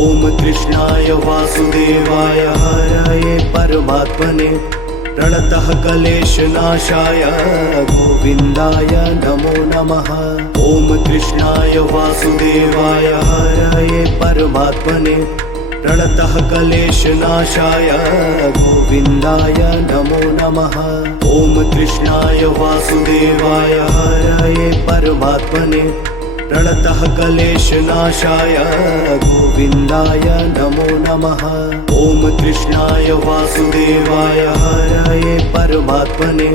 ॐ कृष्णाय वासुदेवाय हरये परमात्मने प्रणतः क्लेशनाशाय गोविन्दाय नमो नमः। ॐ कृष्णाय वासुदेवाय हरये परमात्मने प्रणतः क्लेशनाशाय गोविन्दाय नमो नमः। ॐ कृष्णाय वासुदेवाय हरये परमात्मने प्रणतः क्लेशनाशाय गोविन्दाय नमो नमः। ॐ कृष्णाय वासुदेवाय हरये परमात्मने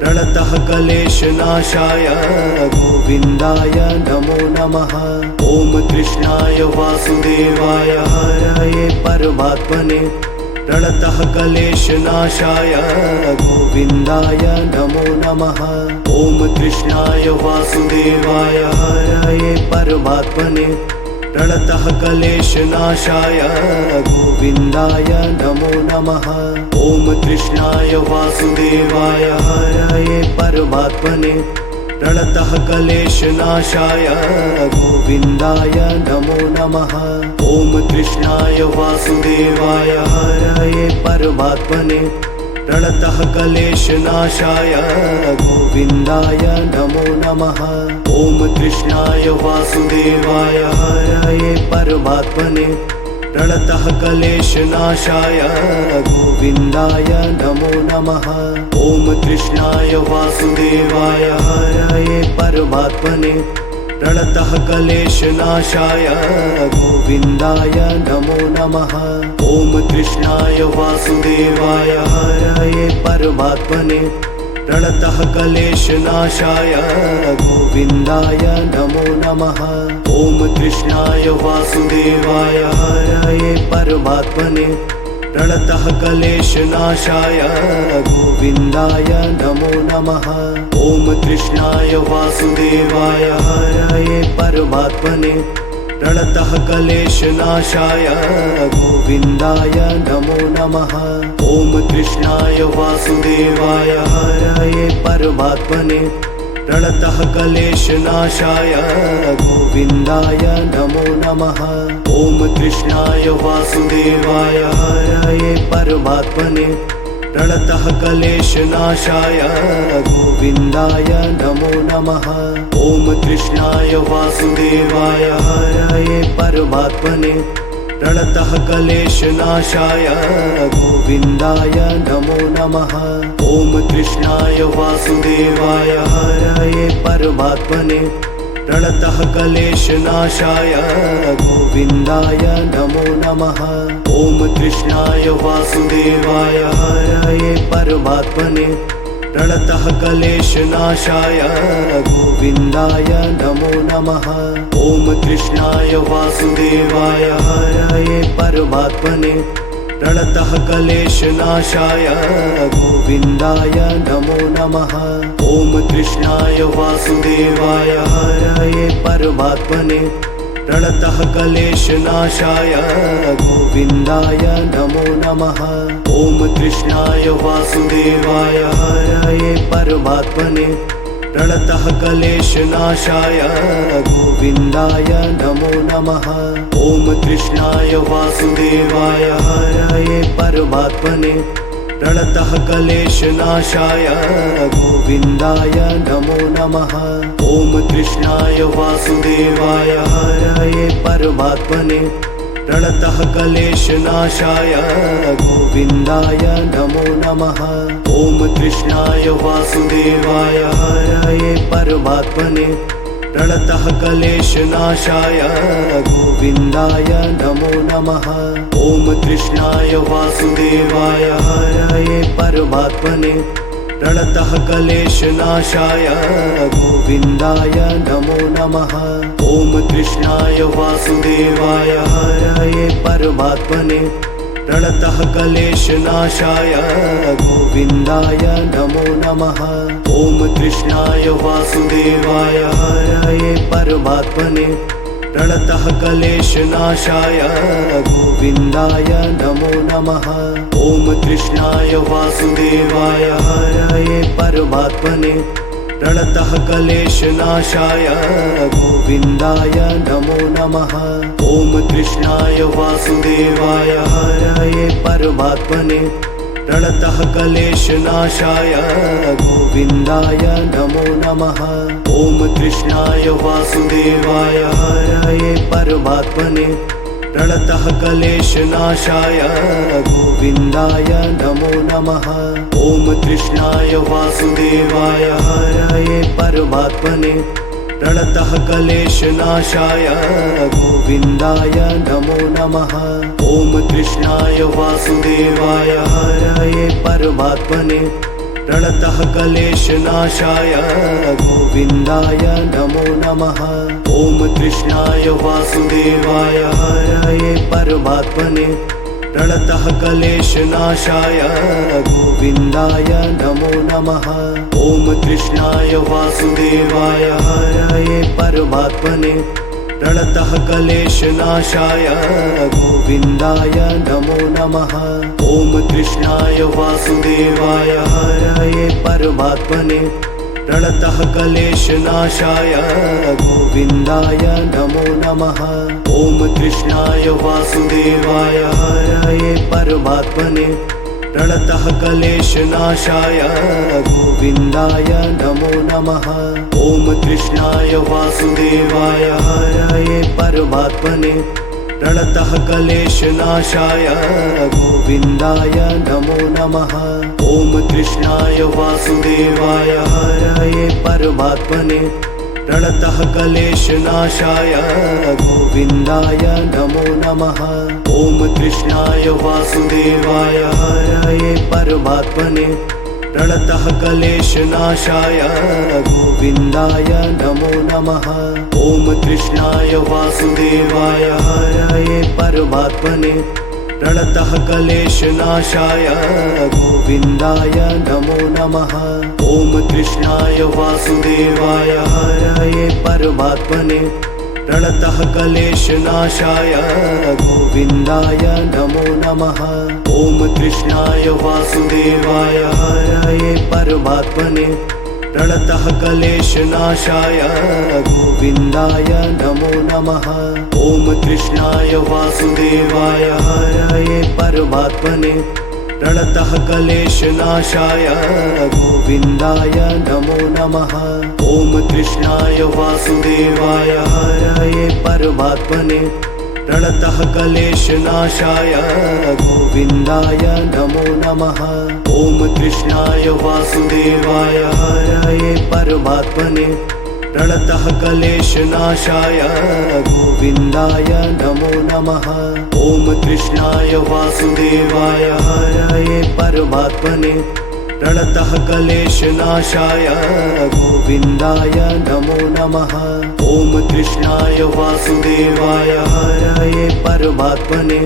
प्रणतः क्लेशनाशाय गोविन्दाय नमो नमः। ॐ कृष्णाय वासुदेवाय हरये परमात्मने प्रणतः क्लेशनाशाय गोविन्दाय नमो नमः। ॐ कृष्णाय वासुदेवाय हरये परमात्मने प्रणतः क्लेशनाशाय गोविन्दाय नमो नमः। ॐ कृष्णाय वासुदेवाय हरये परमात्मने प्रणतः क्लेशनाशाय गोविन्दाय नमो नमः। ॐ कृष्णाय वासुदेवाय हरये परमात्मने प्रणतः क्लेशनाशाय गोविन्दाय नमो नमः। ॐ कृष्णाय वासुदेवाय हरये परमात्मने प्रणतः क्लेशनाशाय गोविन्दाय नमो नमः। ॐ कृष्णाय वासुदेवाय हरये परमात्मने प्रणतः क्लेशनाशाय गोविन्दाय नमो नमः। ॐ कृष्णाय वासुदेवाय हरये परमात्मने प्रणतः क्लेशनाशाय गोविन्दाय नमो नमः। ॐ कृष्णाय वासुदेवाय हरये परमात्मने प्रणतः क्लेशनाशाय गोविन्दाय नमो नमः। ॐ कृष्णाय वासुदेवाय हरये परमात्मने प्रणतः क्लेशनाशाय गोविन्दाय नमो नमः। ॐ कृष्णाय वासुदेवाय हरये परमात्मने प्रणतः क्लेशनाशाय गोविन्दाय नमो नमः। ॐ कृष्णाय वासुदेवाय हरये परमात्मने प्रणतः क्लेशनाशाय गोविन्दाय नमो नमः। ॐ कृष्णाय वासुदेवाय हरये परमात्मने प्रणतः क्लेशनाशाय गोविन्दाय नमो नमः। ॐ कृष्णाय वासुदेवाय हरये परमात्मने प्रणतः क्लेशनाशाय गोविन्दाय नमो नमः। ॐ कृष्णाय वासुदेवाय हरये परमात्मने प्रणतः क्लेशनाशाय गोविन्दाय नमो नमः। ॐ कृष्णाय वासुदेवाय हरये परमात्मने प्रणतः क्लेशनाशाय गोविन्दाय नमो नमः। ॐ कृष्णाय वासुदेवाय हरये परमात्मने प्रणतः क्लेशनाशाय गोविन्दाय नमो नमः। ॐ कृष्णाय वासुदेवाय हरये परमात्मने प्रणतः क्लेशनाशाय गोविन्दाय नमो नमः। ॐ कृष्णाय वासुदेवाय हरये परमात्मने प्रणतः क्लेशनाशाय गोविन्दाय नमो नमः। ॐ कृष्णाय वासुदेवाय हरये परमात्मने प्रणतः क्लेशनाशाय गोविन्दाय नमो नमः। ॐ कृष्णाय वासुदेवाय हरये परमात्मने प्रणतः क्लेशनाशाय गोविन्दाय नमो नमः। ॐ कृष्णाय वासुदेवाय हरये परमात्मने प्रणतः क्लेशनाशाय गोविन्दाय नमो नमः। ॐ कृष्णाय वासुदेवाय हरये परमात्मने प्रणतः क्लेशनाशाय गोविन्दाय नमो नमः। ॐ कृष्णाय वासुदेवाय हरये परमात्मने प्रणतः क्लेशनाशाय गोविन्दाय नमो नमः। ॐ कृष्णाय वासुदेवाय हरये परमात्मने प्रणतः क्लेशनाशाय गोविन्दाय नमो नमः। ॐ कृष्णाय वासुदेवाय हरये परमात्मने प्रणतः क्लेशनाशाय गोविन्दाय नमो नमः। ॐ कृष्णाय वासुदेवाय हरये परमात्मने प्रणतः क्लेशनाशाय गोविन्दाय नमो नमः। ॐ कृष्णाय वासुदेवाय हरये परमात्मने प्रणतः क्लेशनाशाय गोविन्दाय नमो नमः। ॐ कृष्णाय वासुदेवाय हरये परमात्मने प्रणतः क्लेशनाशाय गोविन्दाय नमो नमः। ॐ कृष्णाय वासुदेवाय हरये परमात्मने प्रणतः क्लेशनाशाय गोविन्दाय नमो नमः। ॐ कृष्णाय वासुदेवाय हरये परमात्मने प्रणतः क्लेशनाशाय गोविन्दाय नमो नमः। ॐ कृष्णाय वासुदेवाय हरये परमात्मने प्रणतः क्लेशनाशाय गोविन्दाय नमो नमः। ॐ कृष्णाय वासुदेवाय हरये परमात्मने प्रणतः क्लेशनाशाय गोविन्दाय नमो नमः। ॐ कृष्णाय वासुदेवाय हरये परमात्मने प्रणतः क्लेशनाशाय गोविन्दाय नमो नमः। ॐ कृष्णाय वासुदेवाय हरये परमात्मने प्रणतः क्लेशनाशाय गोविन्दाय नमो नमः। ॐ कृष्णाय वासुदेवाय हरये परमात्मने प्रणतः क्लेशनाशाय गोविन्दाय नमो नमः। ॐ कृष्णाय वासुदेवाय हरये परमात्मने प्रणतः क्लेशनाशाय गोविन्दाय नमो नमः। ॐ कृष्णाय वासुदेवाय हरये परमात्मने प्रणतः क्लेशनाशाय गोविन्दाय नमो नमः। ॐ कृष्णाय वासुदेवाय हरये परमात्मने प्रणतः क्लेशनाशाय गोविन्दाय नमो नमः। ॐ कृष्णाय वासुदेवाय हरये परमात्मने प्रणतः क्लेशनाशाय गोविन्दाय नमो नमः। ॐ कृष्णाय वासुदेवाय हरये परमात्मने प्रणतः क्लेशनाशाय गोविन्दाय नमो नमः। ॐ कृष्णाय वासुदेवाय हरये परमात्मने प्रणतः क्लेशनाशाय गोविन्दाय नमो नमः। ॐ कृष्णाय वासुदेवाय हरये परमात्मने प्रणतः क्लेशनाशाय गोविन्दाय नमो नमः। ॐ कृष्णाय वासुदेवाय हरये परमात्मने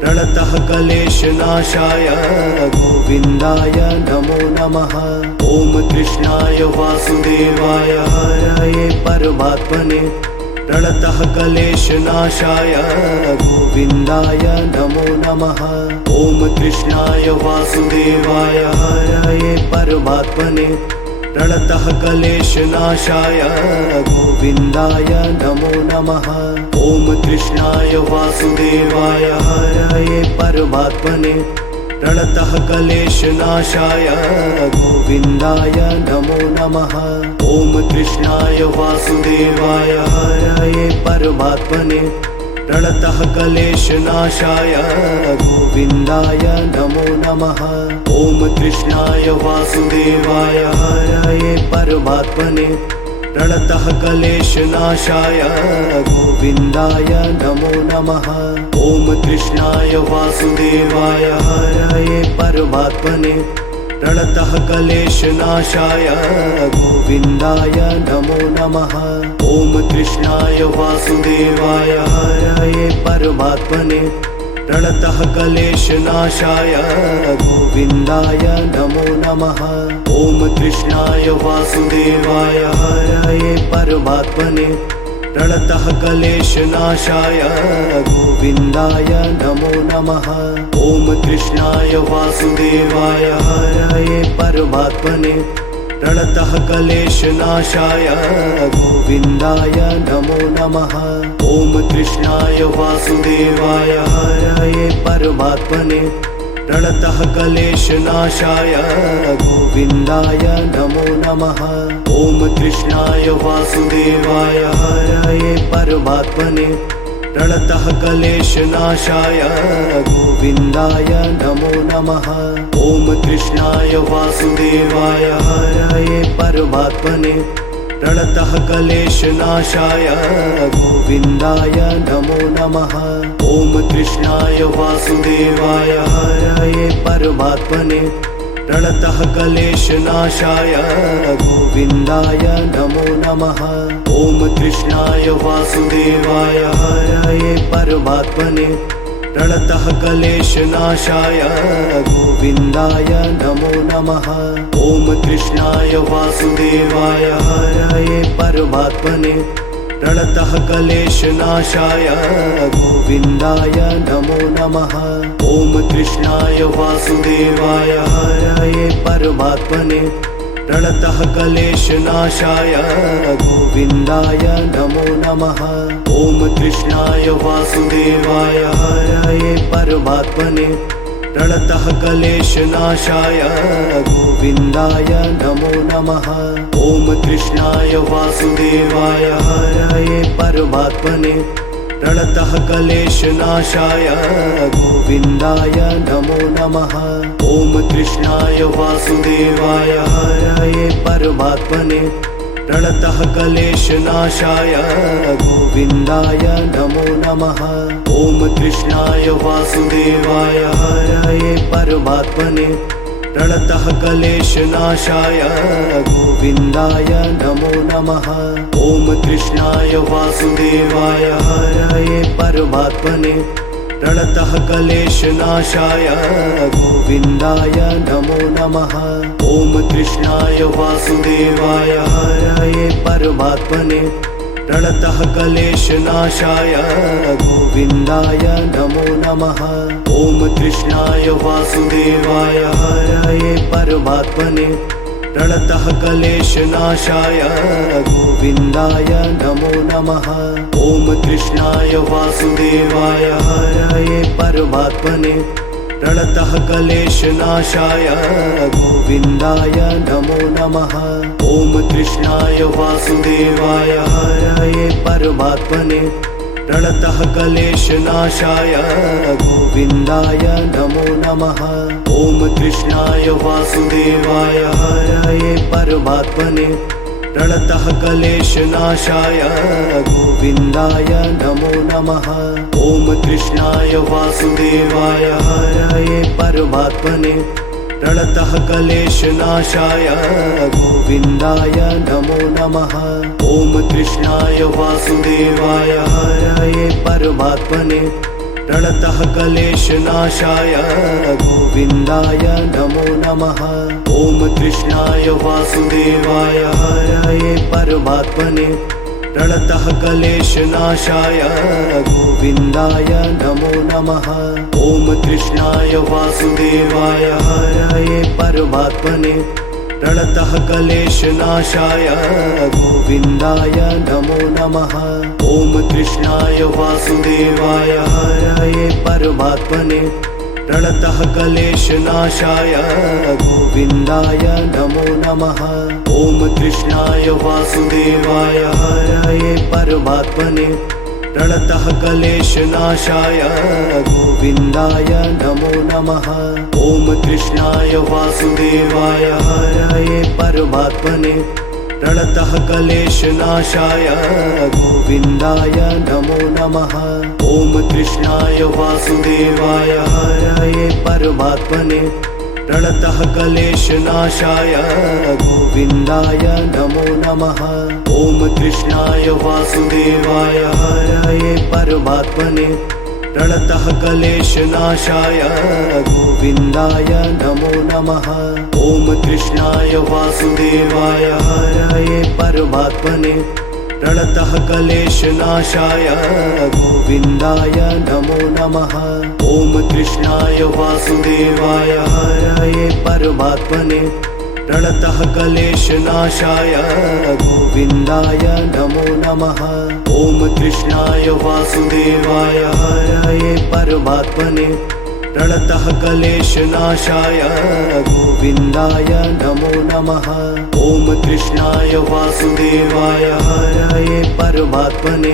प्रणतः क्लेशनाशाय गोविन्दाय नमो नमः। ॐ कृष्णाय वासुदेवाय हरये परमात्मने प्रणतः क्लेशनाशाय गोविन्दाय नमो नमः। ॐ कृष्णाय वासुदेवाय हरये परमात्मने प्रणतः क्लेशनाशाय गोविन्दाय नमो नमः। ॐ कृष्णाय वासुदेवाय हरये परमात्मने प्रणतः क्लेशनाशाय गोविन्दाय नमो नमः। ॐ कृष्णाय वासुदेवाय हरये परमात्मने प्रणतः क्लेशनाशाय गोविन्दाय नमो नमः। ॐ कृष्णाय वासुदेवाय हरये परमात्मने प्रणतः क्लेशनाशाय गोविन्दाय नमो नमः। ॐ कृष्णाय वासुदेवाय हरये परमात्मने प्रणतः क्लेशनाशाय गोविन्दाय नमो नमः। ॐ कृष्णाय वासुदेवाय हरये परमात्मने प्रणतः क्लेशनाशाय गोविन्दाय नमो नमः। ॐ कृष्णाय वासुदेवाय हरये परमात्मने प्रणतः क्लेशनाशाय गोविन्दाय नमो नमः। ॐ कृष्णाय वासुदेवाय हरये परमात्मने प्रणतः क्लेशनाशाय गोविन्दाय नमो नमः। ॐ कृष्णाय वासुदेवाय हरये परमात्मने प्रणतः क्लेशनाशाय गोविन्दाय नमो नमः। ॐ कृष्णाय वासुदेवाय हरये परमात्मने प्रणतः क्लेशनाशाय गोविन्दाय नमो नमः। ॐ कृष्णाय वासुदेवाय हरये परमात्मने प्रणतः क्लेशनाशाय गोविन्दाय नमो नमः। ॐ कृष्णाय वासुदेवाय हरये परमात्मने प्रणतः क्लेशनाशाय गोविन्दाय नमो नमः। ॐ कृष्णाय वासुदेवाय हरये परमात्मने प्रणतः क्लेशनाशाय गोविन्दाय नमो नमः। ॐ कृष्णाय वासुदेवाय हरये परमात्मने प्रणतः क्लेशनाशाय गोविन्दाय नमो नमः। ॐ कृष्णाय वासुदेवाय हरये परमात्मने प्रणतः क्लेशनाशाय गोविन्दाय नमो नमः। ॐ कृष्णाय वासुदेवाय हरये परमात्मने प्रणतः क्लेशनाशाय गोविन्दाय नमो नमः। ॐ कृष्णाय वासुदेवाय हरये परमात्मने प्रणतः क्लेशनाशाय गोविन्दाय नमो नमः। ॐ कृष्णाय वासुदेवाय हरये परमात्मने प्रणतः क्लेशनाशाय गोविन्दाय नमो नमः। ॐ कृष्णाय वासुदेवाय हरये परमात्मने प्रणतः क्लेशनाशाय गोविन्दाय नमो नमः। ॐ कृष्णाय वासुदेवाय हरये परमात्मने प्रणतः क्लेशनाशाय गोविन्दाय नमो नमः। ॐ कृष्णाय वासुदेवाय हरये परमात्मने प्रणतः क्लेशनाशाय गोविन्दाय नमो नमः। ॐ कृष्णाय वासुदेवाय हरये परमात्मने प्रणतः क्लेशनाशाय गोविन्दाय नमो नमः। ॐ कृष्णाय वासुदेवाय हरये परमात्मने प्रणतः क्लेशनाशाय गोविन्दाय नमो नमः। ॐ कृष्णाय वासुदेवाय हरये परमात्मने प्रणतः क्लेशनाशाय गोविन्दाय नमो नमः। ॐ कृष्णाय वासुदेवाय हरये परमात्मने प्रणतः क्लेशनाशाय गोविन्दाय नमो नमः। ॐ कृष्णाय वासुदेवाय हरये परमात्मने प्रणतः क्लेशनाशाय गोविन्दाय नमो नमः। ॐ कृष्णाय वासुदेवाय हरये परमात्मने प्रणतः क्लेशनाशाय गोविन्दाय नमो नमः। ॐ कृष्णाय वासुदेवाय हरये परमात्मने प्रणतः क्लेशनाशाय गोविन्दाय नमो नमः। ॐ कृष्णाय वासुदेवाय हरये परमात्मने प्रणतः क्लेशनाशाय गोविन्दाय नमो नमः। ॐ कृष्णाय वासुदेवाय हरये परमात्मने प्रणतः क्लेशनाशाय गोविन्दाय नमो नमः। ॐ कृष्णाय वासुदेवाय हरये परमात्मने प्रणतः क्लेशनाशाय गोविन्दाय नमो नमः। ॐ कृष्णाय वासुदेवाय हरये परमात्मने प्रणतः क्लेशनाशाय गोविन्दाय नमो नमः। ॐ कृष्णाय वासुदेवाय हरये परमात्मने प्रणतः क्लेशनाशाय गोविन्दाय नमो नमः। ॐ कृष्णाय वासुदेवाय हरये परमात्मने प्रणतः क्लेशनाशाय गोविन्दाय नमो नमः। ॐ कृष्णाय वासुदेवाय हरये परमात्मने प्रणतः क्लेशनाशाय गोविन्दाय नमो नमः। ॐ कृष्णाय वासुदेवाय हरये परमात्मने प्रणतः क्लेशनाशाय गोविन्दाय नमो नमः। ॐ कृष्णाय वासुदेवाय हरये परमात्मने प्रणतः क्लेशनाशाय गोविन्दाय नमो नमः। ॐ कृष्णाय वासुदेवाय हरये परमात्मने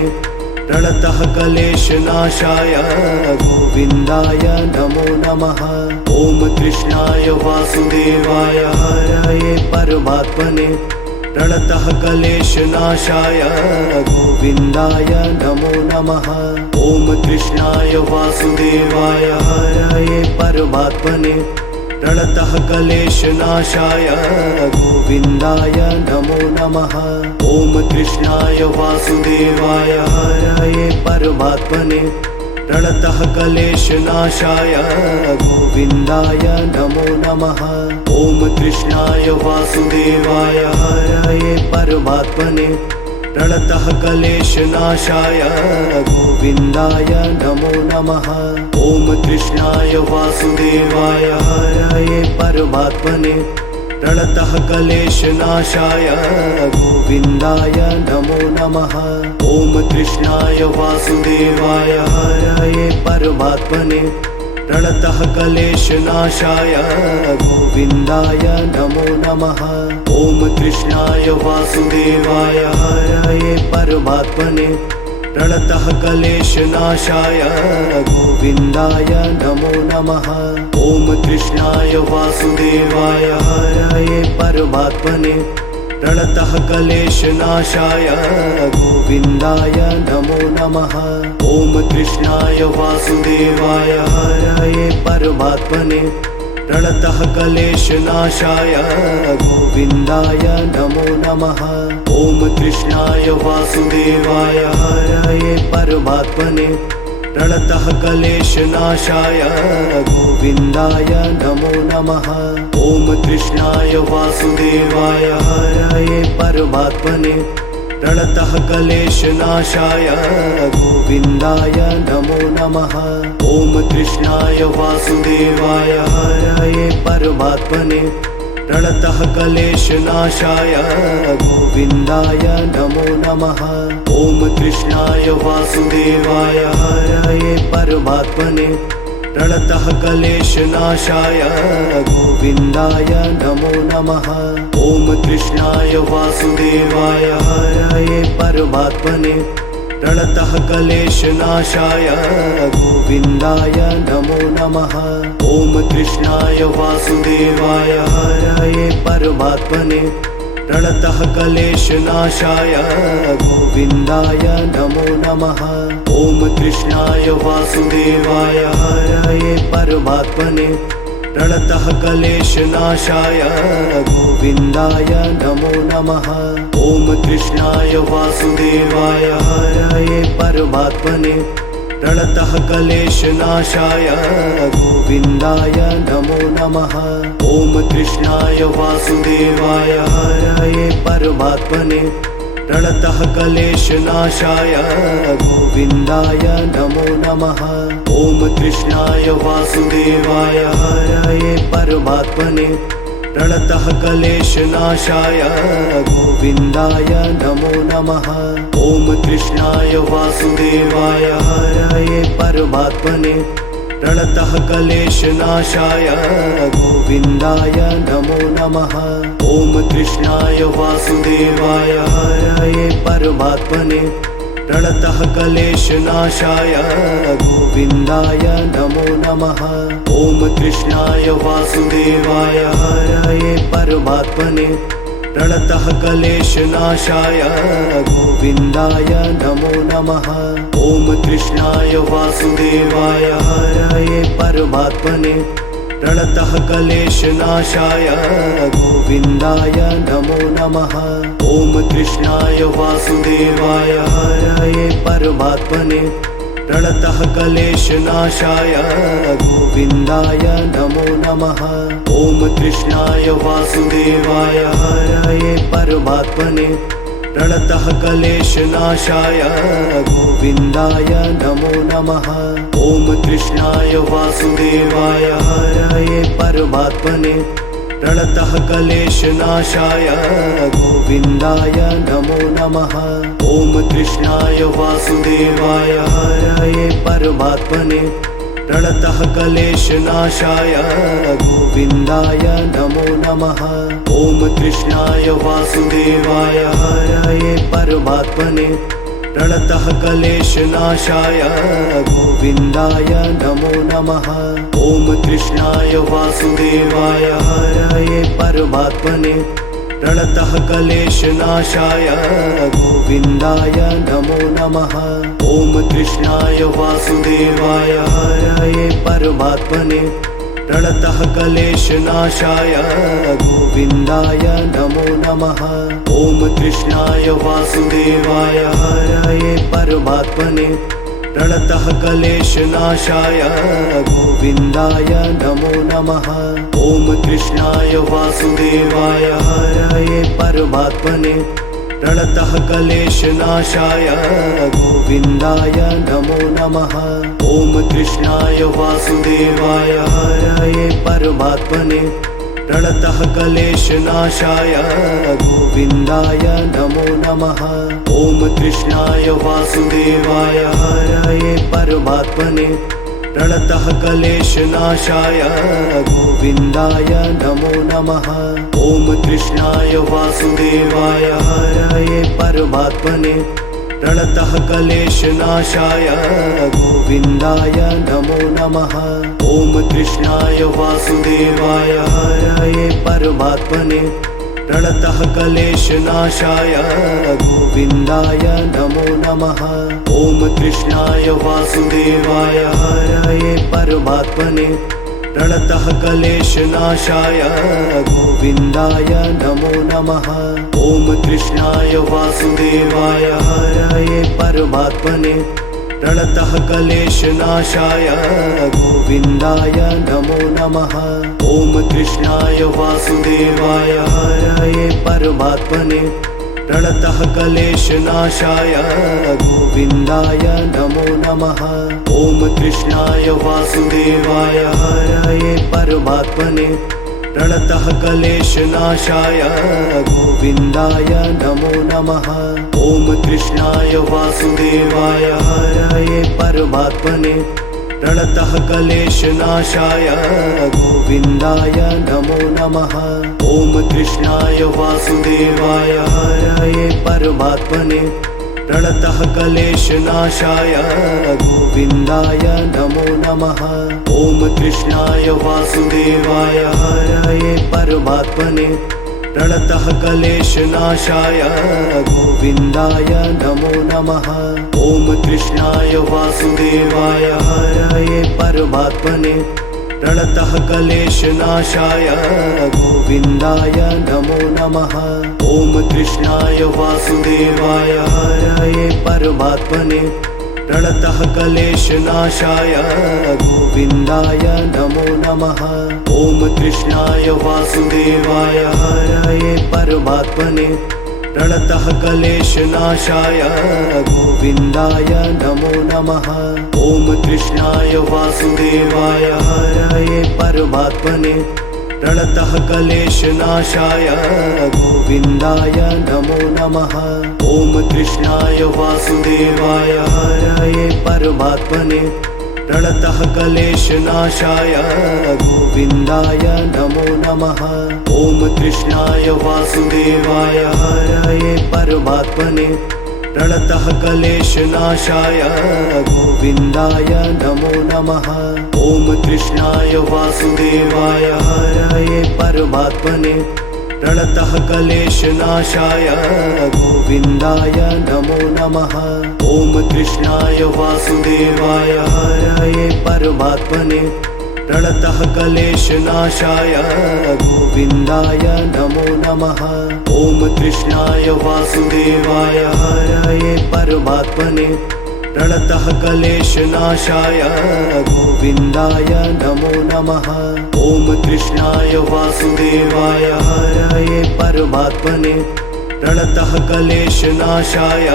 प्रणतः क्लेशनाशाय गोविन्दाय नमो नमः। ॐ कृष्णाय वासुदेवाय हरये परमात्मने प्रणतः क्लेशनाशाय गोविन्दाय नमो नमः। ॐ कृष्णाय वासुदेवाय हरये परमात्मने प्रणतः क्लेशनाशाय गोविन्दाय नमो नमः। ॐ कृष्णाय वासुदेवाय हरये परमात्मने प्रणतः क्लेशनाशाय गोविन्दाय नमो नमः। ॐ कृष्णाय वासुदेवाय हरये परमात्मने प्रणतः क्लेशनाशाय गोविन्दाय नमो नमः। ॐ कृष्णाय वासुदेवाय हरये परमात्मने प्रणतः क्लेशनाशाय गोविन्दाय नमो नमः। ॐ कृष्णाय वासुदेवाय हरये परमात्मने प्रणतः क्लेशनाशाय गोविन्दाय नमो नमः। ॐ कृष्णाय वासुदेवाय हरये परमात्मने प्रणतः क्लेशनाशाय गोविन्दाय नमो नमः। ॐ कृष्णाय वासुदेवाय हरये परमात्मने प्रणतः क्लेशनाशाय गोविन्दाय नमो नमः। ॐ कृष्णाय वासुदेवाय हरये परमात्मने प्रणतः क्लेशनाशाय गोविन्दाय नमो नमः। ॐ कृष्णाय वासुदेवाय हरये परमात्मने प्रणतः क्लेशनाशाय गोविन्दाय नमो नमः। ॐ कृष्णाय वासुदेवाय हरये परमात्मने प्रणतः क्लेशनाशाय गोविन्दाय नमो नमः। ॐ कृष्णाय वासुदेवाय हरये परमात्मने प्रणतः क्लेशनाशाय गोविन्दाय नमो नमः। ॐ कृष्णाय वासुदेवाय हरये परमात्मने प्रणतः क्लेशनाशाय गोविन्दाय नमो नमः। ॐ कृष्णाय वासुदेवाय हरये परमात्मने प्रणतः क्लेशनाशाय गोविन्दाय नमो नमः। ॐ कृष्णाय वासुदेवाय हरये परमात्मने प्रणतः क्लेशनाशाय गोविन्दाय नमो नमः। ॐ कृष्णाय वासुदेवाय हरये परमात्मने प्रणतः क्लेशनाशाय गोविन्दाय नमो नमः। ॐ कृष्णाय वासुदेवाय हरये परमात्मने प्रणतः क्लेशनाशाय गोविन्दाय नमो नमः। ॐ कृष्णाय वासुदेवाय हरये परमात्मने प्रणतः क्लेशनाशाय गोविन्दाय नमो नमः। ॐ कृष्णाय वासुदेवाय हरये परमात्मने प्रणतः क्लेशनाशाय गोविन्दाय नमो नमः। ॐ कृष्णाय वासुदेवाय हरये परमात्मने प्रणतः क्लेशनाशाय गोविन्दाय नमो नमः। ॐ कृष्णाय वासुदेवाय हरये परमात्मने प्रणतः क्लेशनाशाय गोविन्दाय नमो नमः। ॐ कृष्णाय वासुदेवाय हरये परमात्मने प्रणतः क्लेशनाशाय गोविन्दाय नमो नमः। ॐ कृष्णाय वासुदेवाय हरये परमात्मने प्रणतः क्लेशनाशाय गोविन्दाय नमो नमः। ॐ कृष्णाय वासुदेवाय हरये परमात्मने प्रणतः क्लेशनाशाय गोविन्दाय नमो नमः। ॐ कृष्णाय वासुदेवाय हरये परमात्मने प्रणतः क्लेशनाशाय गोविन्दाय नमो नमः। ॐ कृष्णाय वासुदेवाय हरये परमात्मने प्रणतः क्लेशनाशाय गोविन्दाय नमो नमः। ॐ कृष्णाय वासुदेवाय हरये परमात्मने प्रणतः क्लेशनाशाय गोविन्दाय नमो नमः। ॐ कृष्णाय वासुदेवाय हरये परमात्मने प्रणतः क्लेशनाशाय गोविन्दाय नमो नमः। ॐ कृष्णाय वासुदेवाय हरये परमात्मने प्रणतः क्लेशनाशाय गोविन्दाय नमो नमः। ॐ कृष्णाय वासुदेवाय हरये परमात्मने प्रणतः क्लेशनाशाय गोविन्दाय नमो नमः। ॐ कृष्णाय वासुदेवाय हरये परमात्मने प्रणतः क्लेशनाशाय गोविन्दाय नमो नमः। ॐ कृष्णाय वासुदेवाय हरये परमात्मने प्रणतः क्लेशनाशाय गोविन्दाय नमो नमः। ॐ कृष्णाय वासुदेवाय हरये परमात्मने प्रणतः क्लेशनाशाय गोविन्दाय नमो नमः। ॐ कृष्णाय वासुदेवाय हरये परमात्मने प्रणतः क्लेशनाशाय गोविन्दाय नमो नमः। ॐ कृष्णाय वासुदेवाय हरये परमात्मने प्रणतः क्लेशनाशाय गोविन्दाय नमो नमः। ॐ कृष्णाय वासुदेवाय हरये परमात्मने प्रणतः क्लेशनाशाय गोविन्दाय नमो नमः। ॐ कृष्णाय वासुदेवाय हरये परमात्मने प्रणतः क्लेशनाशाय गोविन्दाय नमो नमः। ॐ कृष्णाय वासुदेवाय हरये परमात्मने प्रणतः क्लेशनाशाय गोविन्दाय नमो नमः। ॐ कृष्णाय वासुदेवाय हरये परमात्मने प्रणतः क्लेशनाशाय गोविन्दाय नमो नमः। ॐ कृष्णाय वासुदेवाय हरये परमात्मने प्रणतः क्लेशनाशाय गोविन्दाय नमो नमः। ॐ कृष्णाय वासुदेवाय हरये परमात्मने प्रणतः क्लेशनाशाय गोविन्दाय नमो नमः। ॐ कृष्णाय वासुदेवाय हरये परमात्मने प्रणतः क्लेशनाशाय गोविन्दाय नमो नमः। ॐ कृष्णाय वासुदेवाय हरये परमात्मने प्रणतः क्लेशनाशाय गोविन्दाय नमो नमः। ॐ कृष्णाय वासुदेवाय हरये परमात्मने प्रणतः क्लेशनाशाय गोविन्दाय नमो नमः। ॐ कृष्णाय वासुदेवाय हरये परमात्मने प्रणतः क्लेशनाशाय गोविन्दाय नमो नमः। ॐ कृष्णाय वासुदेवाय हरये परमात्मने प्रणतः क्लेशनाशाय गोविन्दाय नमो नमः। ॐ कृष्णाय वासुदेवाय हरये परमात्मने प्रणतः क्लेशनाशाय गोविन्दाय नमो नमः। ॐ कृष्णाय वासुदेवाय हरये परमात्मने प्रणतः क्लेशनाशाय गोविन्दाय नमो नमः। ॐ कृष्णाय वासुदेवाय हरये परमात्मने प्रणतः क्लेशनाशाय गोविन्दाय नमो नमः। ॐ कृष्णाय वासुदेवाय हरये परमात्मने प्रणतः क्लेशनाशाय गोविन्दाय नमो नमः। ॐ कृष्णाय वासुदेवाय हरये परमात्मने प्रणतः क्लेशनाशाय गोविन्दाय नमो नमः। ॐ कृष्णाय वासुदेवाय हरये परमात्मने प्रणतः क्लेशनाशाय गोविन्दाय नमो नमः। ॐ कृष्णाय वासुदेवाय हरये परमात्मने प्रणतः क्लेशनाशाय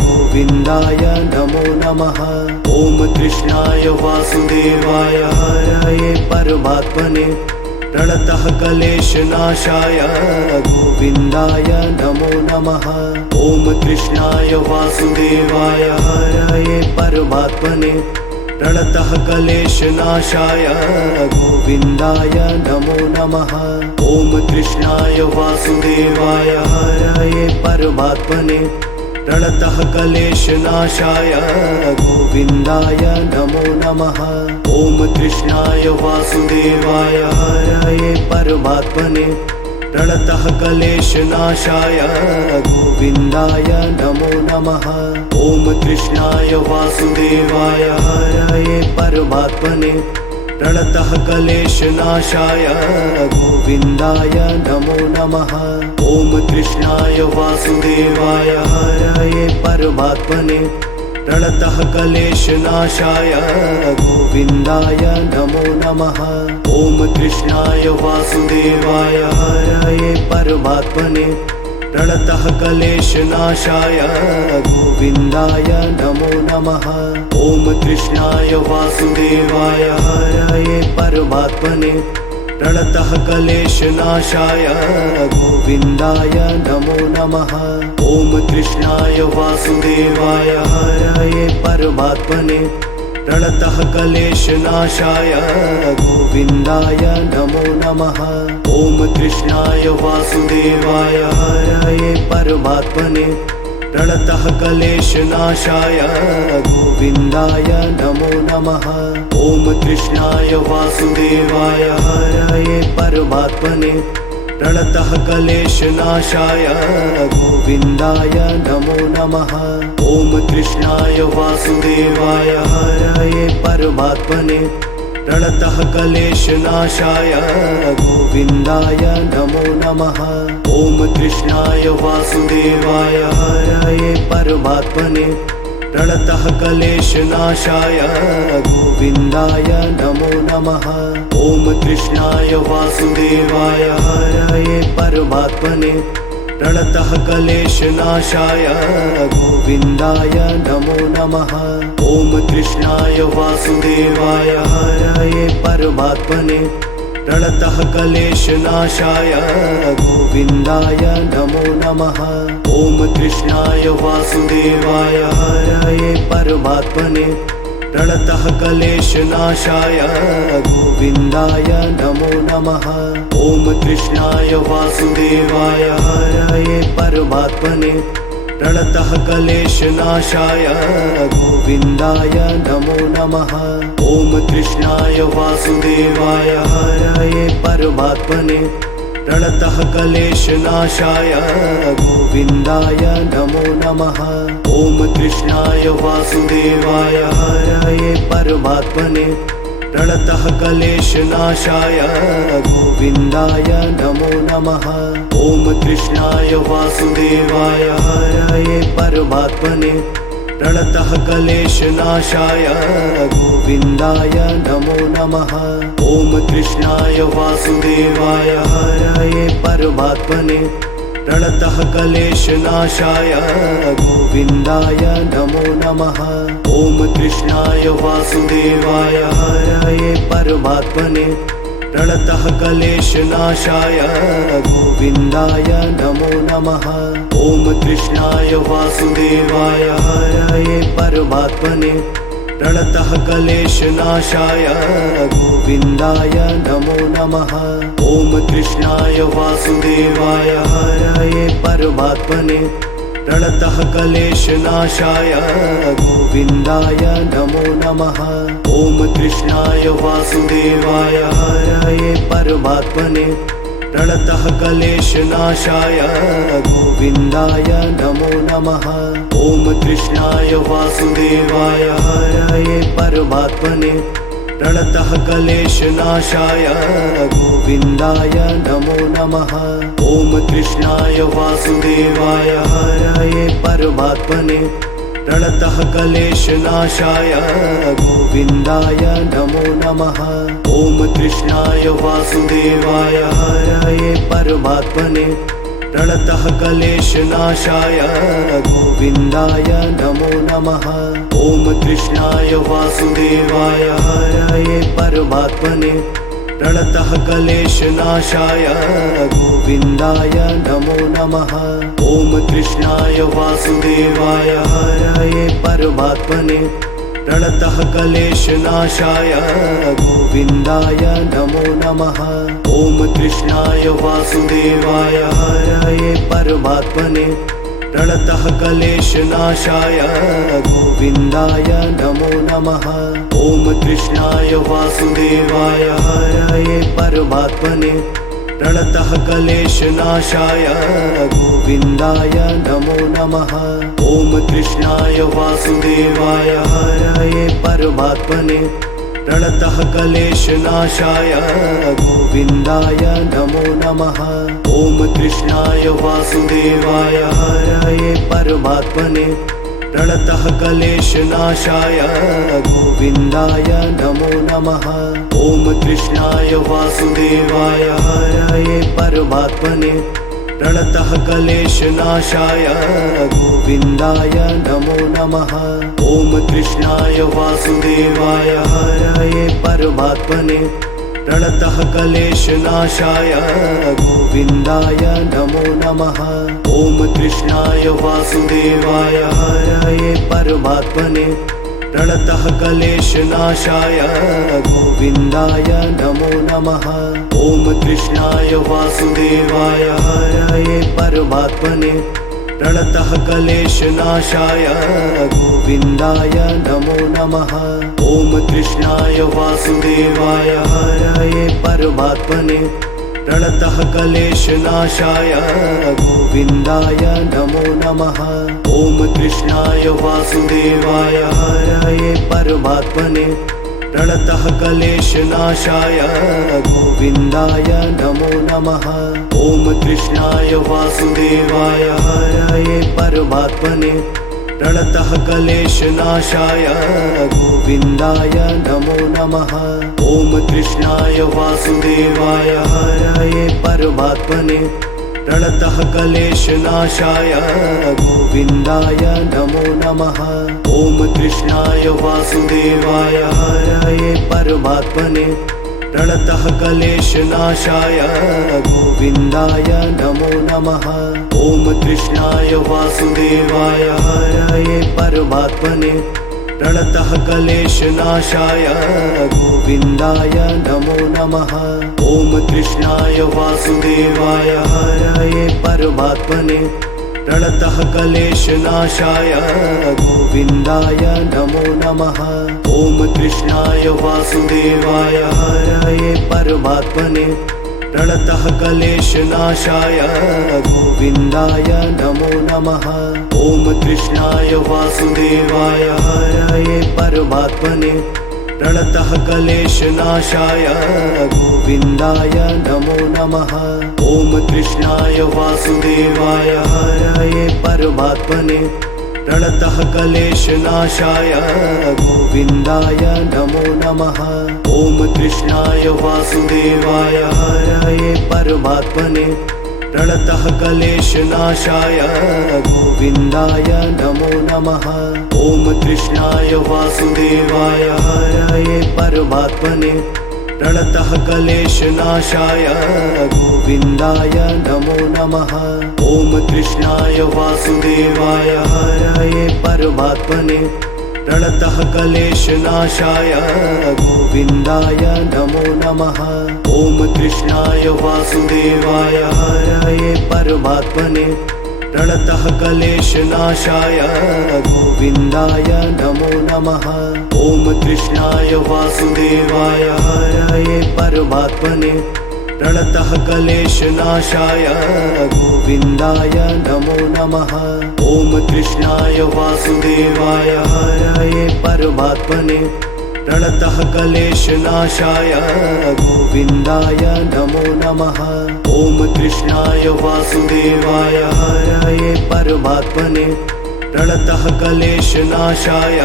गोविन्दाय नमो नमः। ॐ कृष्णाय वासुदेवाय हरये परमात्मने प्रणतः क्लेशनाशाय गोविन्दाय नमो नमः। ॐ कृष्णाय वासुदेवाय हरये परमात्मने प्रणतः क्लेशनाशाय गोविन्दाय नमो नमः। ॐ कृष्णाय वासुदेवाय हरये परमात्मने प्रणतः क्लेशनाशाय गोविन्दाय नमो नमः। ॐ कृष्णाय वासुदेवाय हरये परमात्मने प्रणतः क्लेशनाशाय गोविन्दाय नमो नमः। ॐ कृष्णाय वासुदेवाय हरये परमात्मने प्रणतः क्लेशनाशाय गोविन्दाय नमो नमः। ॐ कृष्णाय वासुदेवाय हरये परमात्मने प्रणतः क्लेशनाशाय गोविन्दाय नमो नमः। ॐ कृष्णाय वासुदेवाय हरये परमात्मने प्रणतः क्लेशनाशाय गोविन्दाय नमो नमः। ॐ कृष्णाय वासुदेवाय हरये परमात्मने प्रणतः क्लेशनाशाय गोविन्दाय नमो नमः। ॐ कृष्णाय वासुदेवाय हरये परमात्मने प्रणतः क्लेशनाशाय गोविन्दाय नमो नमः। ॐ कृष्णाय वासुदेवाय हरये परमात्मने प्रणतः क्लेशनाशाय गोविन्दाय नमो नमः। ॐ कृष्णाय वासुदेवाय हरये परमात्मने प्रणतः क्लेशनाशाय गोविन्दाय नमो नमः। ॐ कृष्णाय वासुदेवाय हरये परमात्मने प्रणतः क्लेशनाशाय गोविन्दाय नमो नमः। ॐ कृष्णाय वासुदेवाय हरये परमात्मने प्रणतः क्लेशनाशाय गोविन्दाय नमो नमः। ॐ कृष्णाय वासुदेवाय हरये परमात्मने प्रणतः क्लेशनाशाय गोविन्दाय नमो नमः। ॐ कृष्णाय वासुदेवाय हरये परमात्मने प्रणतः क्लेशनाशाय गोविन्दाय नमो नमः। ॐ कृष्णाय वासुदेवाय हरये परमात्मने प्रणतः क्लेशनाशाय गोविन्दाय नमो नमः। ॐ कृष्णाय वासुदेवाय हरये परमात्मने प्रणतः क्लेशनाशाय गोविन्दाय नमो नमः। ॐ कृष्णाय वासुदेवाय हरये परमात्मने प्रणतः क्लेशनाशाय गोविन्दाय नमो नमः। ॐ कृष्णाय वासुदेवाय हरये परमात्मने प्रणतः क्लेशनाशाय गोविन्दाय नमो नमः। ॐ कृष्णाय वासुदेवाय हरये परमात्मने प्रणतः क्लेशनाशाय गोविन्दाय नमो नमः। ॐ कृष्णाय वासुदेवाय हरये परमात्मने प्रणतः क्लेशनाशाय गोविन्दाय नमो नमः। ॐ कृष्णाय वासुदेवाय हरये परमात्मने प्रणतः क्लेशनाशाय गोविन्दाय नमो नमः। ॐ कृष्णाय वासुदेवाय हरये परमात्मने प्रणतः क्लेशनाशाय गोविन्दाय नमो नमः। ॐ कृष्णाय वासुदेवाय हरये परमात्मने प्रणतः क्लेशनाशाय गोविन्दाय नमो नमः। ॐ कृष्णाय वासुदेवाय हरये परमात्मने प्रणतः क्लेशनाशाय गोविन्दाय नमो नमः। ॐ कृष्णाय वासुदेवाय हरये परमात्मने प्रणतः क्लेशनाशाय गोविन्दाय नमो नमः। ॐ कृष्णाय वासुदेवाय हरये परमात्मने प्रणतः क्लेशनाशाय गोविन्दाय नमो नमः। ॐ कृष्णाय वासुदेवाय हरये परमात्मने प्रणतः क्लेशनाशाय गोविन्दाय नमो नमः। ॐ कृष्णाय वासुदेवाय हरये परमात्मने प्रणतः क्लेशनाशाय गोविन्दाय नमो नमः। ॐ कृष्णाय वासुदेवाय हरये परमात्मने प्रणतः क्लेशनाशाय गोविन्दाय नमो नमः। ॐ कृष्णाय वासुदेवाय हरये परमात्मने प्रणतः क्लेशनाशाय गोविन्दाय नमो नमः। ॐ कृष्णाय वासुदेवाय हरये परमात्मने प्रणतः क्लेशनाशाय गोविन्दाय नमो नमः। ॐ कृष्णाय वासुदेवाय हरये परमात्मने प्रणतः क्लेशनाशाय गोविन्दाय नमो नमः। ॐ कृष्णाय वासुदेवाय हरये परमात्मने प्रणतः क्लेशनाशाय गोविन्दाय नमो नमः। ॐ कृष्णाय वासुदेवाय हरये परमात्मने प्रणतः क्लेशनाशाय गोविन्दाय नमो नमः। ॐ कृष्णाय वासुदेवाय हरये परमात्मने प्रणतः क्लेशनाशाय गोविन्दाय नमो नमः। ॐ कृष्णाय वासुदेवाय हरये परमात्मने प्रणतः क्लेशनाशाय गोविन्दाय नमो नमः। ॐ कृष्णाय वासुदेवाय हरये परमात्मने प्रणतः क्लेशनाशाय गोविन्दाय नमो नमः। ॐ कृष्णाय वासुदेवाय हरये परमात्मने प्रणतः क्लेशनाशाय गोविन्दाय नमो नमः। ॐ कृष्णाय वासुदेवाय हरये परमात्मने प्रणतः क्लेशनाशाय गोविन्दाय नमो नमः। ॐ कृष्णाय वासुदेवाय हरये परमात्मने प्रणतः क्लेशनाशाय गोविन्दाय नमो नमः। ॐ कृष्णाय वासुदेवाय हरये परमात्मने प्रणतः क्लेशनाशाय गोविन्दाय नमो नमः। ॐ कृष्णाय वासुदेवाय हरये परमात्मने प्रणतः क्लेशनाशाय गोविन्दाय नमो नमः। ॐ कृष्णाय वासुदेवाय हरये परमात्मने प्रणतः क्लेशनाशाय गोविन्दाय नमो नमः। ॐ कृष्णाय वासुदेवाय हरये परमात्मने प्रणतः क्लेशनाशाय गोविन्दाय नमो नमः। ॐ कृष्णाय वासुदेवाय हरये परमात्मने प्रणतः क्लेशनाशाय गोविन्दाय नमो नमः। ॐ कृष्णाय वासुदेवाय हरये परमात्मने प्रणतः क्लेशनाशाय गोविन्दाय नमो नमः। ॐ कृष्णाय वासुदेवाय हरये परमात्मने प्रणतः क्लेशनाशाय गोविन्दाय नमो नमः। ॐ कृष्णाय वासुदेवाय हरये परमात्मने प्रणतः क्लेशनाशाय गोविन्दाय नमो नमः। ॐ कृष्णाय वासुदेवाय हरये परमात्मने प्रणतः क्लेशनाशाय गोविन्दाय नमो नमः। ॐ कृष्णाय वासुदेवाय हरये परमात्मने प्रणतः क्लेशनाशाय गोविन्दाय नमो नमः। ॐ कृष्णाय वासुदेवाय हरये परमात्मने प्रणतः क्लेशनाशाय गोविन्दाय नमो नमः। ॐ कृष्णाय वासुदेवाय हरये परमात्मने प्रणतः क्लेशनाशाय गोविन्दाय नमो नमः। ॐ कृष्णाय वासुदेवाय हरये परमात्मने प्रणतः क्लेशनाशाय गोविन्दाय नमो नमः। ॐ कृष्णाय वासुदेवाय हरये परमात्मने प्रणतः क्लेशनाशाय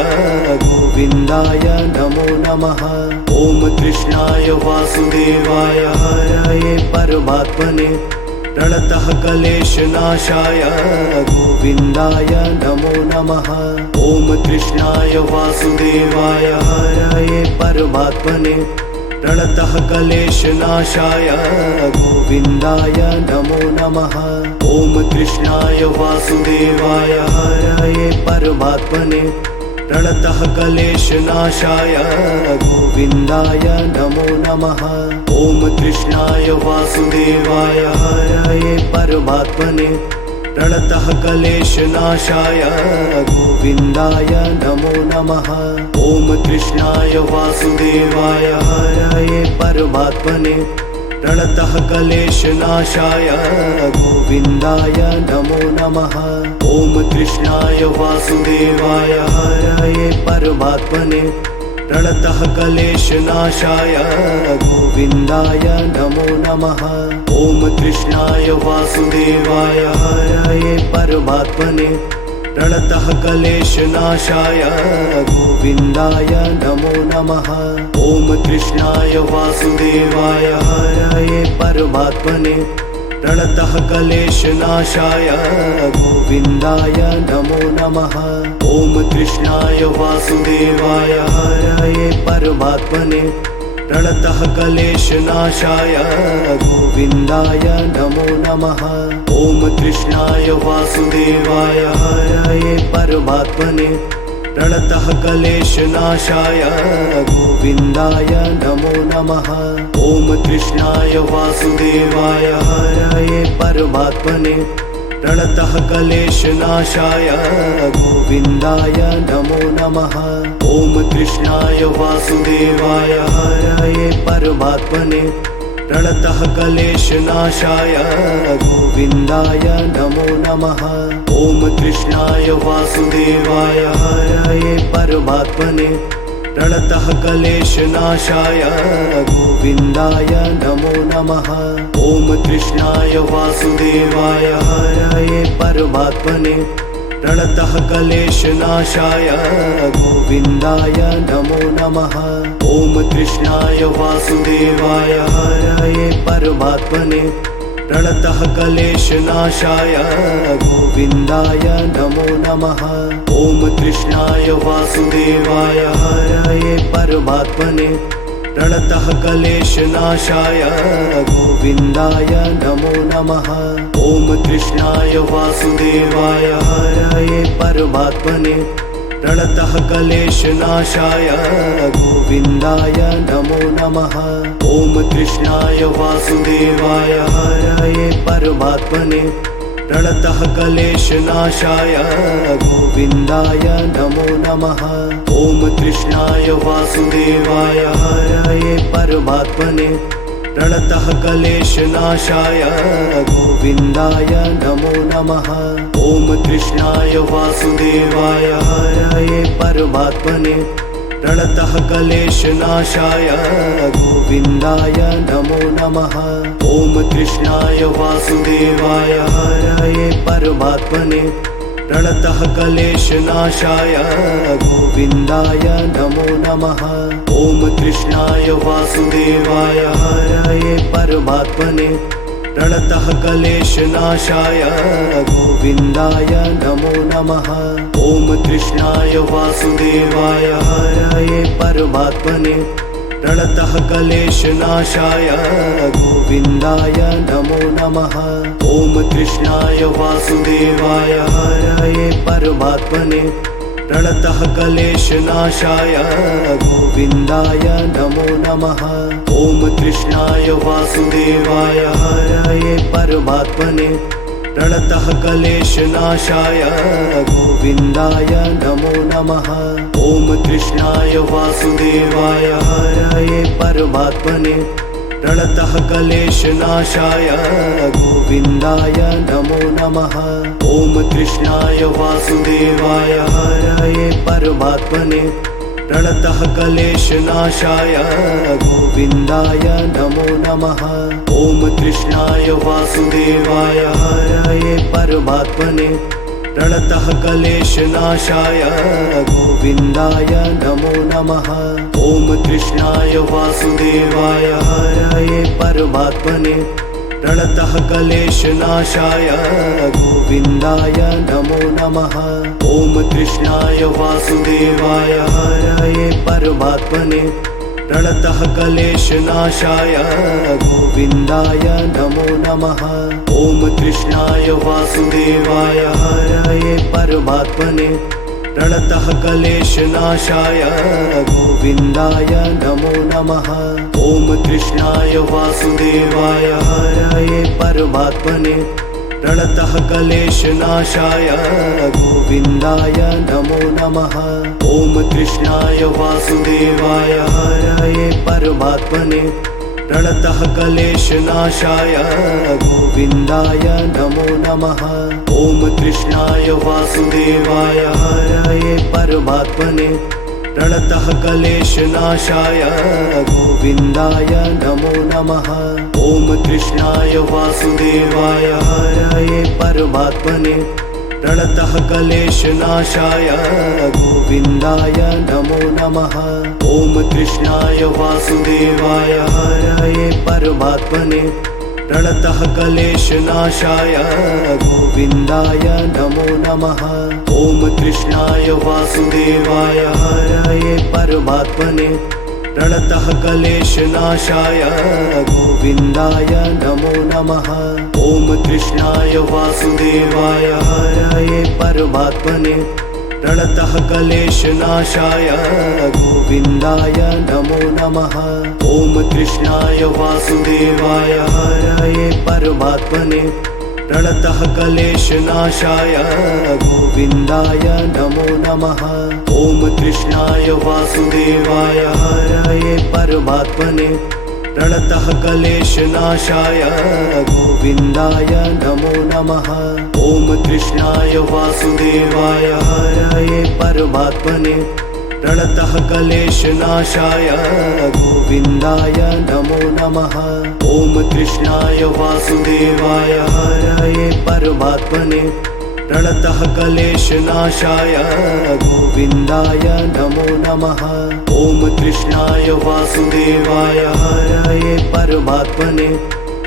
गोविन्दाय नमो नमः। ॐ कृष्णाय वासुदेवाय हरये परमात्मने प्रणतः क्लेशनाशाय गोविन्दाय नमो नमः। ॐ कृष्णाय वासुदेवाय हरये परमात्मने प्रणतः क्लेशनाशाय गोविन्दाय नमो नमः। ॐ कृष्णाय वासुदेवाय हरये परमात्मने प्रणतः क्लेशनाशाय गोविन्दाय नमो नमः। ॐ कृष्णाय वासुदेवाय हरये परमात्मने प्रणतः क्लेशनाशाय गोविन्दाय नमो नमः। ॐ कृष्णाय वासुदेवाय हरये परमात्मने प्रणतः क्लेशनाशाय गोविन्दाय नमो नमः। ॐ कृष्णाय वासुदेवाय हरये परमात्मने प्रणतः क्लेशनाशाय गोविन्दाय नमो नमः। ॐ कृष्णाय वासुदेवाय हरये परमात्मने प्रणतः क्लेशनाशाय गोविन्दाय नमो नमः। ॐ कृष्णाय वासुदेवाय हरये परमात्मने प्रणतः क्लेशनाशाय गोविन्दाय नमो नमः। ॐ कृष्णाय वासुदेवाय हरये परमात्मने प्रणतः क्लेशनाशाय गोविन्दाय नमो नमः। ॐ कृष्णाय वासुदेवाय हरये परमात्मने प्रणतः क्लेशनाशाय गोविन्दाय नमो नमः। ॐ कृष्णाय वासुदेवाय हरये परमात्मने प्रणतः क्लेशनाशाय गोविन्दाय नमो नमः। ॐ कृष्णाय वासुदेवाय हरये परमात्मने प्रणतः क्लेशनाशाय गोविन्दाय नमो नमः। ॐ कृष्णाय वासुदेवाय हरये परमात्मने प्रणतः क्लेशनाशाय गोविन्दाय नमो नमः। ॐ कृष्णाय वासुदेवाय हरये परमात्मने प्रणतः क्लेशनाशाय गोविन्दाय नमो नमः। ॐ कृष्णाय वासुदेवाय हरये परमात्मने प्रणतः क्लेशनाशाय गोविन्दाय नमो नमः। ॐ कृष्णाय वासुदेवाय हरये परमात्मने प्रणतः क्लेशनाशाय गोविन्दाय नमो नमः। ॐ कृष्णाय वासुदेवाय हरये परमात्मने प्रणतः क्लेशनाशाय गोविन्दाय नमो नमः। ॐ कृष्णाय वासुदेवाय हरये परमात्मने प्रणतः क्लेशनाशाय गोविन्दाय नमो नमः। ॐ कृष्णाय वासुदेवाय हरये परमात्मने प्रणतः क्लेशनाशाय गोविन्दाय नमो नमः। ॐ कृष्णाय वासुदेवाय हरये परमात्मने प्रणतः क्लेशनाशाय गोविन्दाय नमो नमः। ॐ कृष्णाय वासुदेवाय हरये परमात्मने प्रणतः क्लेशनाशाय गोविन्दाय नमो नमः। ॐ कृष्णाय वासुदेवाय हरये परमात्मने प्रणतः क्लेशनाशाय गोविन्दाय नमो नमः। ॐ कृष्णाय वासुदेवाय हरये परमात्मने प्रणतः क्लेशनाशाय गोविन्दाय नमो नमः। ॐ कृष्णाय वासुदेवाय हरये परमात्मने प्रणतः क्लेशनाशाय गोविन्दाय नमो नमः। ॐ कृष्णाय वासुदेवाय हरये परमात्मने प्रणतः क्लेशनाशाय गोविन्दाय नमो नमः। ॐ कृष्णाय वासुदेवाय हरये परमात्मने प्रणतः क्लेशनाशाय गोविन्दाय नमो नमः। ॐ कृष्णाय वासुदेवाय हरये परमात्मने प्रणतः क्लेशनाशाय गोविन्दाय नमो नमः। ॐ कृष्णाय वासुदेवाय हरये परमात्मने प्रणतः क्लेशनाशाय गोविन्दाय नमो नमः। ॐ कृष्णाय वासुदेवाय हरये परमात्मने प्रणतः क्लेशनाशाय गोविन्दाय नमो नमः। ॐ कृष्णाय वासुदेवाय हरये परमात्मने प्रणतः क्लेशनाशाय गोविन्दाय नमो नमः। ॐ कृष्णाय वासुदेवाय हरये परमात्मने प्रणतः क्लेशनाशाय गोविन्दाय नमो नमः। ॐ कृष्णाय वासुदेवाय हरये परमात्मने प्रणतः क्लेशनाशाय गोविन्दाय नमो नमः। ॐ कृष्णाय वासुदेवाय हरये परमात्मने प्रणतः क्लेशनाशाय गोविन्दाय नमो नमः। ॐ कृष्णाय वासुदेवाय हरये परमात्मने प्रणतः क्लेशनाशाय गोविन्दाय नमो नमः। ॐ कृष्णाय वासुदेवाय हरये परमात्मने प्रणतः क्लेशनाशाय गोविन्दाय नमो नमः। ॐ कृष्णाय वासुदेवाय हरये परमात्मने प्रणतः क्लेशनाशाय गोविन्दाय नमो नमः। ॐ कृष्णाय वासुदेवाय हरये परमात्मने प्रणतः क्लेशनाशाय गोविन्दाय नमो नमः। ॐ कृष्णाय वासुदेवाय हरये परमात्मने प्रणतः क्लेशनाशाय गोविन्दाय नमो नमः। ॐ कृष्णाय वासुदेवाय हरये परमात्मने प्रणतः क्लेशनाशाय गोविन्दाय नमो नमः। ॐ कृष्णाय वासुदेवाय हरये परमात्मने प्रणतः क्लेशनाशाय गोविन्दाय नमो नमः। ॐ कृष्णाय वासुदेवाय हरये परमात्मने प्रणतः क्लेशनाशाय गोविन्दाय नमो नमः। ॐ कृष्णाय वासुदेवाय हरये परमात्मने प्रणतः क्लेशनाशाय गोविन्दाय नमो नमः। ॐ कृष्णाय वासुदेवाय हरये परमात्मने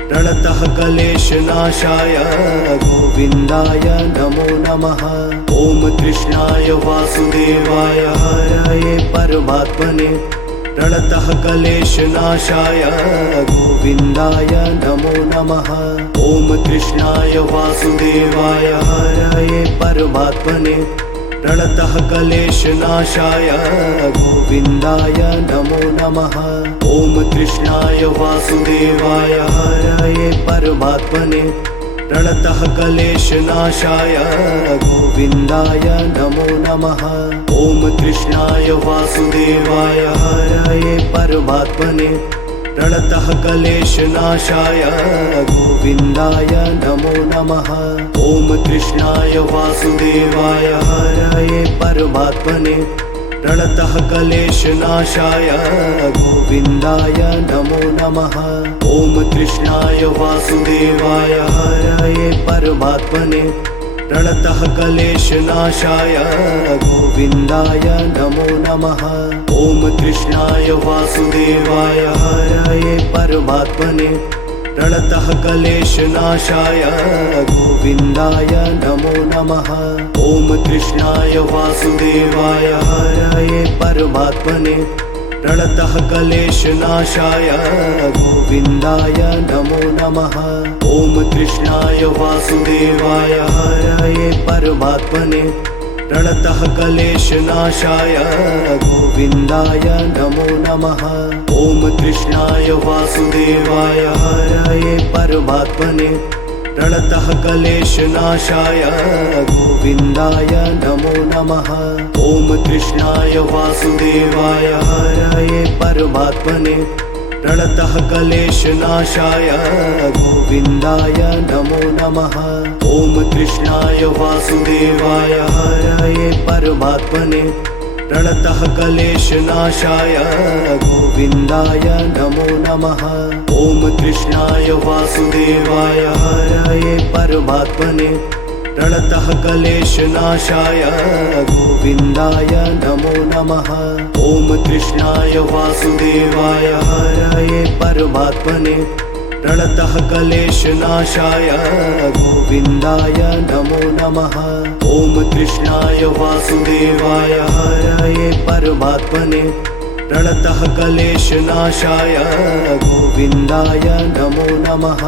प्रणतः क्लेशनाशाय गोविन्दाय नमो नमः। ॐ कृष्णाय वासुदेवाय हरये परमात्मने प्रणतः क्लेशनाशाय गोविन्दाय नमो नमः। ॐ कृष्णाय वासुदेवाय हरये परमात्मने प्रणतः क्लेशनाशाय गोविन्दाय नमो नमः। ॐ कृष्णाय वासुदेवाय हरये परमात्मने प्रणतः क्लेशनाशाय गोविन्दाय नमो नमः। ॐ कृष्णाय वासुदेवाय हरये परमात्मने प्रणतः क्लेशनाशाय गोविन्दाय नमो नमः। ॐ कृष्णाय वासुदेवाय हरये परमात्मने प्रणतः क्लेशनाशाय गोविन्दाय नमो नमः। ॐ कृष्णाय वासुदेवाय हरये परमात्मने प्रणतः क्लेशनाशाय गोविन्दाय नमो नमः। ॐ कृष्णाय वासुदेवाय हरये परमात्मने प्रणतः क्लेशनाशाय गोविन्दाय नमो नमः। ॐ कृष्णाय वासुदेवाय हरये परमात्मने प्रणतः क्लेशनाशाय गोविन्दाय नमो नमः। ॐ कृष्णाय वासुदेवाय हरये परमात्मने प्रणतः क्लेशनाशाय गोविन्दाय नमो नमः। ॐ कृष्णाय वासुदेवाय हरये परमात्मने प्रणतः क्लेशनाशाय गोविन्दाय नमो नमः। ॐ कृष्णाय वासुदेवाय हरये परमात्मने प्रणतः क्लेशनाशाय गोविन्दाय नमो नमः। ॐ कृष्णाय वासुदेवाय हरये परमात्मने प्रणतः क्लेशनाशाय गोविन्दाय नमो नमः। ॐ कृष्णाय वासुदेवाय हरये परमात्मने प्रणतः क्लेशनाशाय गोविन्दाय नमो नमः। ॐ कृष्णाय वासुदेवाय हरये परमात्मने प्रणतः क्लेशनाशाय गोविन्दाय नमो नमः। ॐ कृष्णाय वासुदेवाय हरये परमात्मने प्रणतः क्लेशनाशाय गोविन्दाय नमो नमः।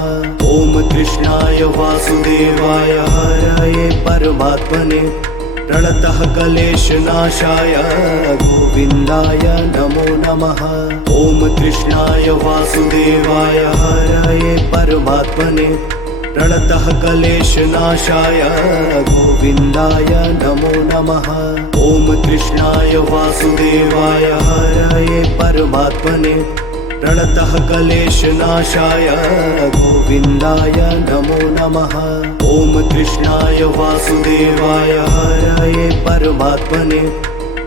ॐ कृष्णाय वासुदेवाय हरये परमात्मने प्रणतः क्लेशनाशाय गोविन्दाय नमो नमः। ॐ कृष्णाय वासुदेवाय हरये परमात्मने प्रणतः क्लेशनाशाय गोविन्दाय नमो नमः। ॐ कृष्णाय वासुदेवाय हरये परमात्मने प्रणतः क्लेशनाशाय गोविन्दाय नमो नमः। ॐ कृष्णाय वासुदेवाय हरये परमात्मने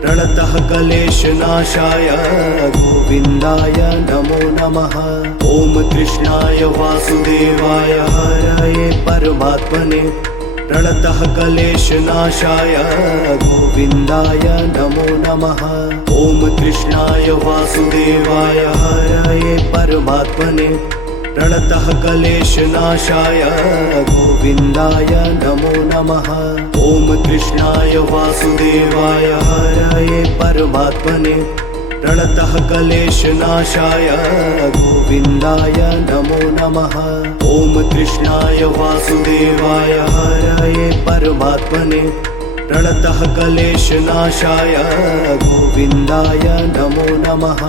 प्रणतः क्लेशनाशाय गोविन्दाय नमो नमः। ॐ कृष्णाय वासुदेवाय हरये परमात्मने प्रणतः क्लेशनाशाय गोविन्दाय नमो नमः। ॐ कृष्णाय वासुदेवाय हरये परमात्मने प्रणतः क्लेशनाशाय गोविन्दाय नमो नमः। ॐ कृष्णाय वासुदेवाय हरये परमात्मने प्रणतः क्लेशनाशाय गोविन्दाय नमो नमः। ॐ कृष्णाय वासुदेवाय हरये परमात्मने प्रणतः क्लेशनाशाय गोविन्दाय नमो नमः।